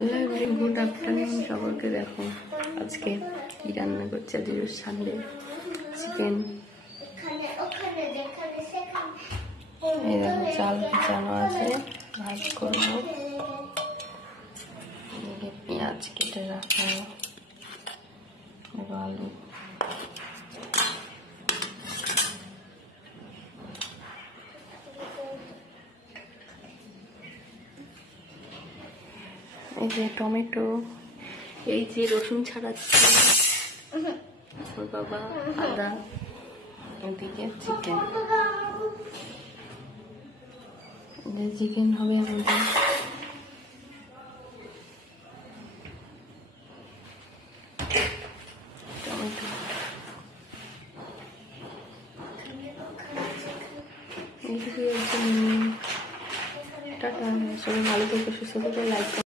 Hello every good afternoon সবাইকে। দেখো আজকে কি রান্না করছে, আজকে সানডে। চিকেন, এই দেখো চাল ভিজানো আছে, ভাজ করবো। পেঁয়াজ কেটে রাখা, আলু, এই যে টমেটো, এই যে রসুন ছাড়াচ্ছে ওর বাবা, আদা, এদিকে চিকেন। চিকেন হবে আমাদের। টমেটো, এইদিকে টাটা। সবাই ভালো থেকে সুস্থ থেকে লাইক